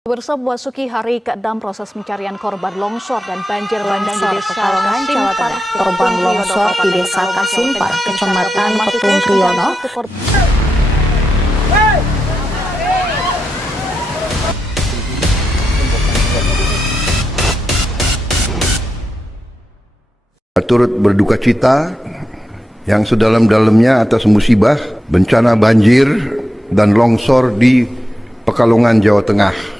Pemirsa, memasuki hari ke-6 proses pencarian korban longsor dan banjir bandang di Desa Kasimpar. Korban longsor di Desa Kasimpar, Kecamatan Petung Kriyono. Turut berduka cita yang sedalam-dalamnya atas musibah bencana banjir dan longsor di Pekalongan, Jawa Tengah.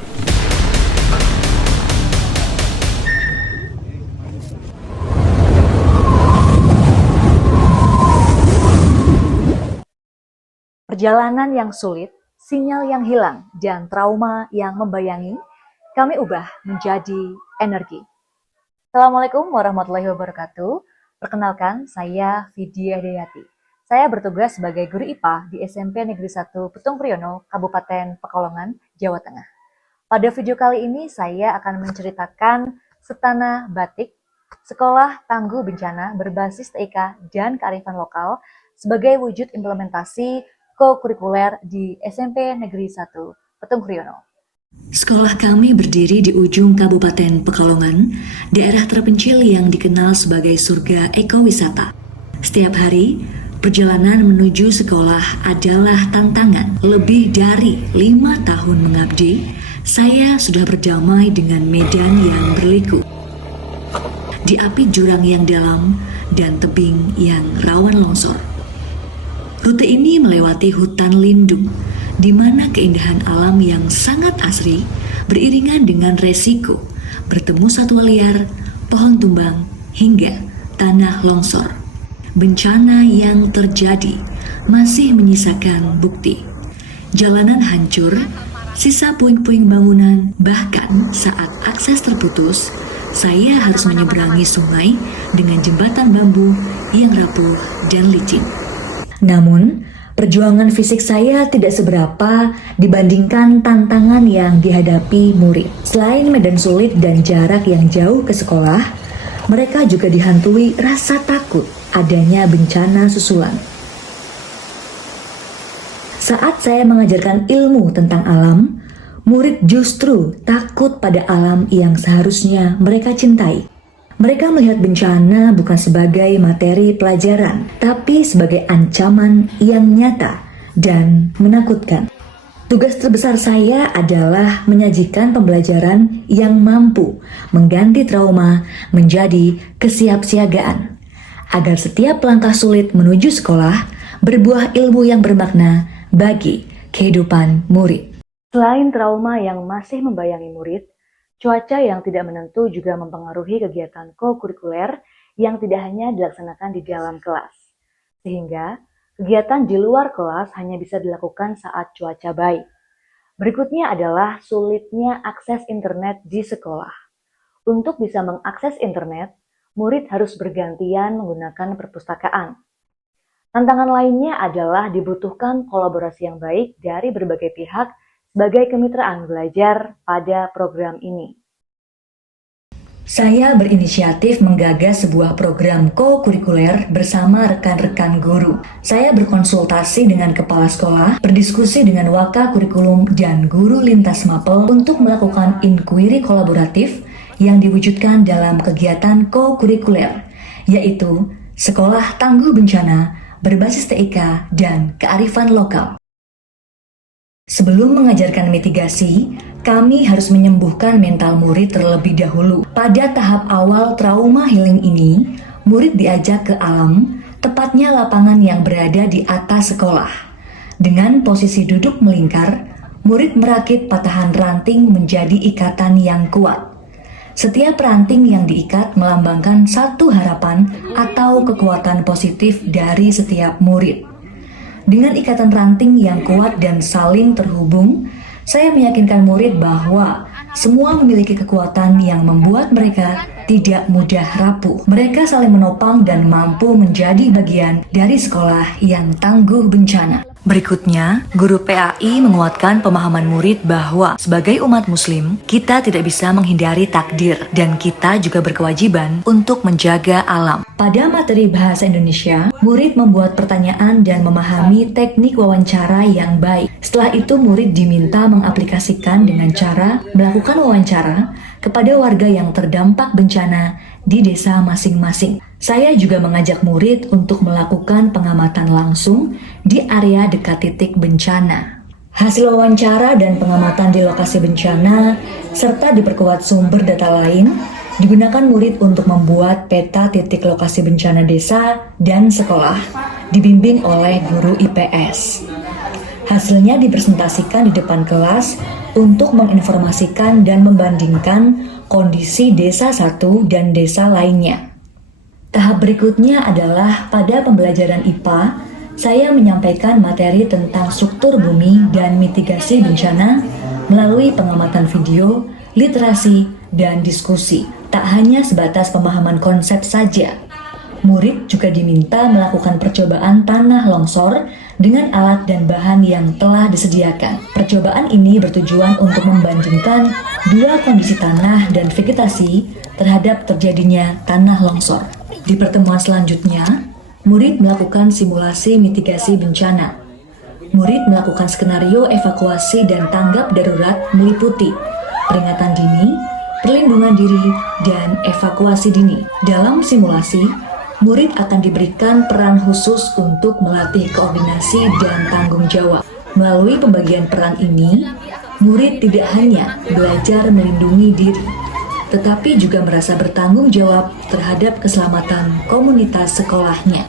Perjalanan yang sulit, sinyal yang hilang, dan trauma yang membayangi, kami ubah menjadi energi. Assalamualaikum warahmatullahi wabarakatuh. Perkenalkan, saya Vidya Dayati. Saya bertugas sebagai guru IPA di SMP Negeri 1 Petung Kriyono, Kabupaten Pekalongan, Jawa Tengah. Pada video kali ini, saya akan menceritakan Setana Batik, sekolah tangguh bencana berbasis TIK dan kearifan lokal sebagai wujud implementasi ko-kurikuler di SMP Negeri 1 Petung Kriyono. Sekolah kami berdiri di ujung Kabupaten Pekalongan, daerah terpencil yang dikenal sebagai surga ekowisata. Setiap hari, perjalanan menuju sekolah adalah tantangan. Lebih dari 5 tahun mengabdi, saya sudah berdamai dengan medan yang berliku. Di api jurang yang dalam dan tebing yang rawan longsor. Rute ini melewati hutan lindung, di mana keindahan alam yang sangat asri beriringan dengan resiko bertemu satwa liar, pohon tumbang, hingga tanah longsor. Bencana yang terjadi masih menyisakan bukti. Jalanan hancur, sisa puing-puing bangunan, bahkan saat akses terputus, saya harus menyeberangi sungai dengan jembatan bambu yang rapuh dan licin. Namun, perjuangan fisik saya tidak seberapa dibandingkan tantangan yang dihadapi murid. Selain medan sulit dan jarak yang jauh ke sekolah, mereka juga dihantui rasa takut adanya bencana susulan. Saat saya mengajarkan ilmu tentang alam, murid justru takut pada alam yang seharusnya mereka cintai. Mereka melihat bencana bukan sebagai materi pelajaran, tapi sebagai ancaman yang nyata dan menakutkan. Tugas terbesar saya adalah menyajikan pembelajaran yang mampu mengganti trauma menjadi kesiapsiagaan, agar setiap langkah sulit menuju sekolah berbuah ilmu yang bermakna bagi kehidupan murid. Selain trauma yang masih membayangi murid, cuaca yang tidak menentu juga mempengaruhi kegiatan ko-kurikuler yang tidak hanya dilaksanakan di dalam kelas. Sehingga, kegiatan di luar kelas hanya bisa dilakukan saat cuaca baik. Berikutnya adalah sulitnya akses internet di sekolah. Untuk bisa mengakses internet, murid harus bergantian menggunakan perpustakaan. Tantangan lainnya adalah dibutuhkan kolaborasi yang baik dari berbagai pihak sebagai kemitraan belajar pada program ini. Saya berinisiatif menggagas sebuah program ko-kurikuler bersama rekan-rekan guru. Saya berkonsultasi dengan kepala sekolah, berdiskusi dengan waka kurikulum dan guru lintas mapel untuk melakukan inquiry kolaboratif yang diwujudkan dalam kegiatan ko-kurikuler, yaitu sekolah tangguh bencana berbasis TIK dan kearifan lokal. Sebelum mengajarkan mitigasi, kami harus menyembuhkan mental murid terlebih dahulu. Pada tahap awal trauma healing ini, murid diajak ke alam, tepatnya lapangan yang berada di atas sekolah. Dengan posisi duduk melingkar, murid merakit patahan ranting menjadi ikatan yang kuat. Setiap ranting yang diikat melambangkan satu harapan atau kekuatan positif dari setiap murid. Dengan ikatan ranting yang kuat dan saling terhubung, saya meyakinkan murid bahwa semua memiliki kekuatan yang membuat mereka tidak mudah rapuh. Mereka saling menopang dan mampu menjadi bagian dari sekolah yang tangguh bencana. Berikutnya, guru PAI menguatkan pemahaman murid bahwa sebagai umat muslim, kita tidak bisa menghindari takdir dan kita juga berkewajiban untuk menjaga alam. Pada materi Bahasa Indonesia, murid membuat pertanyaan dan memahami teknik wawancara yang baik. Setelah itu, murid diminta mengaplikasikan dengan cara melakukan wawancara kepada warga yang terdampak bencana di desa masing-masing. Saya juga mengajak murid untuk melakukan pengamatan langsung di area dekat titik bencana. Hasil wawancara dan pengamatan di lokasi bencana, serta diperkuat sumber data lain, digunakan murid untuk membuat peta titik lokasi bencana desa dan sekolah, dibimbing oleh guru IPS. Hasilnya dipresentasikan di depan kelas untuk menginformasikan dan membandingkan kondisi desa satu dan desa lainnya. Tahap berikutnya adalah pada pembelajaran IPA, saya menyampaikan materi tentang struktur bumi dan mitigasi bencana melalui pengamatan video, literasi, dan diskusi. Tak hanya sebatas pemahaman konsep saja, murid juga diminta melakukan percobaan tanah longsor dengan alat dan bahan yang telah disediakan. Percobaan ini bertujuan untuk membandingkan dua kondisi tanah dan vegetasi terhadap terjadinya tanah longsor. Di pertemuan selanjutnya, murid melakukan simulasi mitigasi bencana. Murid melakukan skenario evakuasi dan tanggap darurat meliputi peringatan dini, perlindungan diri, dan evakuasi dini. Dalam simulasi, murid akan diberikan peran khusus untuk melatih koordinasi dan tanggung jawab. Melalui pembagian peran ini, murid tidak hanya belajar melindungi diri, tetapi juga merasa bertanggung jawab terhadap keselamatan komunitas sekolahnya.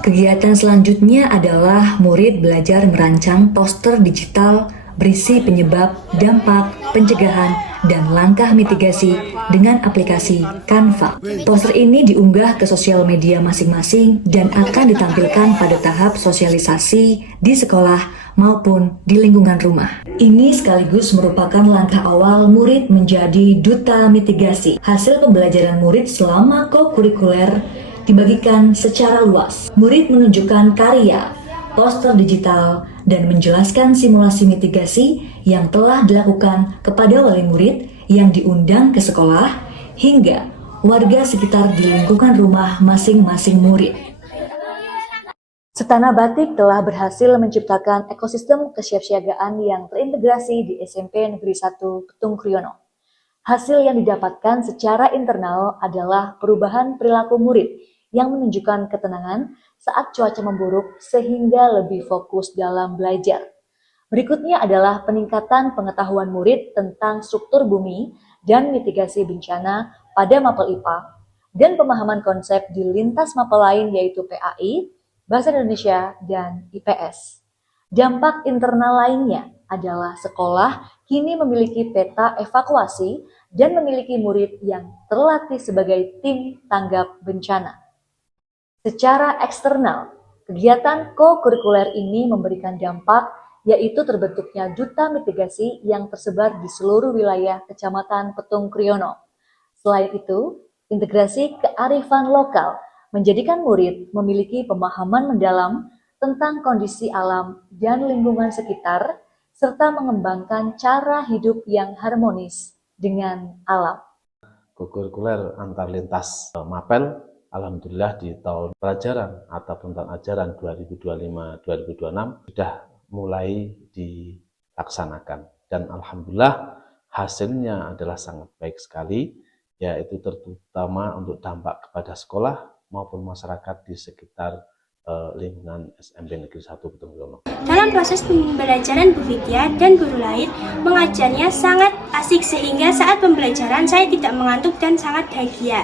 Kegiatan selanjutnya adalah murid belajar merancang poster digital berisi penyebab, dampak, pencegahan, dan langkah mitigasi dengan aplikasi Canva. Poster ini diunggah ke sosial media masing-masing dan akan ditampilkan pada tahap sosialisasi di sekolah maupun di lingkungan rumah. Ini sekaligus merupakan langkah awal murid menjadi duta mitigasi. Hasil pembelajaran murid selama co-kurikuler dibagikan secara luas. Murid menunjukkan karya, poster digital, dan menjelaskan simulasi mitigasi yang telah dilakukan kepada wali murid yang diundang ke sekolah hingga warga sekitar di lingkungan rumah masing-masing murid. Setana Batik telah berhasil menciptakan ekosistem kesiapsiagaan yang terintegrasi di SMP Negeri 1 Petung Kriono. Hasil yang didapatkan secara internal adalah perubahan perilaku murid yang menunjukkan ketenangan saat cuaca memburuk sehingga lebih fokus dalam belajar. Berikutnya adalah peningkatan pengetahuan murid tentang struktur bumi dan mitigasi bencana pada mapel IPA dan pemahaman konsep di lintas mapel lain yaitu PAI, Bahasa Indonesia, dan IPS. Dampak internal lainnya adalah sekolah kini memiliki peta evakuasi dan memiliki murid yang terlatih sebagai tim tanggap bencana. Secara eksternal, kegiatan co-kurikuler ini memberikan dampak yaitu terbentuknya duta mitigasi yang tersebar di seluruh wilayah Kecamatan Petung Kriono. Selain itu, integrasi kearifan lokal menjadikan murid memiliki pemahaman mendalam tentang kondisi alam dan lingkungan sekitar, serta mengembangkan cara hidup yang harmonis dengan alam. Co-kurikuler antar lintas Mapel, alhamdulillah di tahun pelajaran atau tahun ajaran 2025-2026 sudah mulai dilaksanakan. Dan alhamdulillah hasilnya adalah sangat baik sekali, yaitu terutama untuk dampak kepada sekolah maupun masyarakat di sekitar lingkungan SMP Negeri 1 Petung Kriono. Dalam proses pembelajaran Bu Vidya dan guru lain mengajarnya sangat asik sehingga saat pembelajaran saya tidak mengantuk dan sangat bahagia.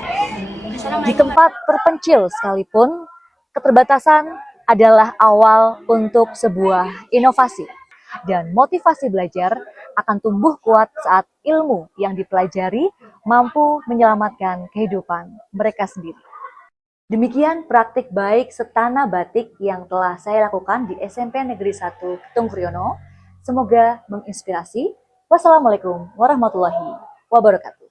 Di tempat terpencil sekalipun, keterbatasan adalah awal untuk sebuah inovasi. Dan motivasi belajar akan tumbuh kuat saat ilmu yang dipelajari mampu menyelamatkan kehidupan mereka sendiri. Demikian praktik baik Setana Batik yang telah saya lakukan di SMP Negeri 1 Petung Kriono. Semoga menginspirasi. Wassalamualaikum warahmatullahi wabarakatuh.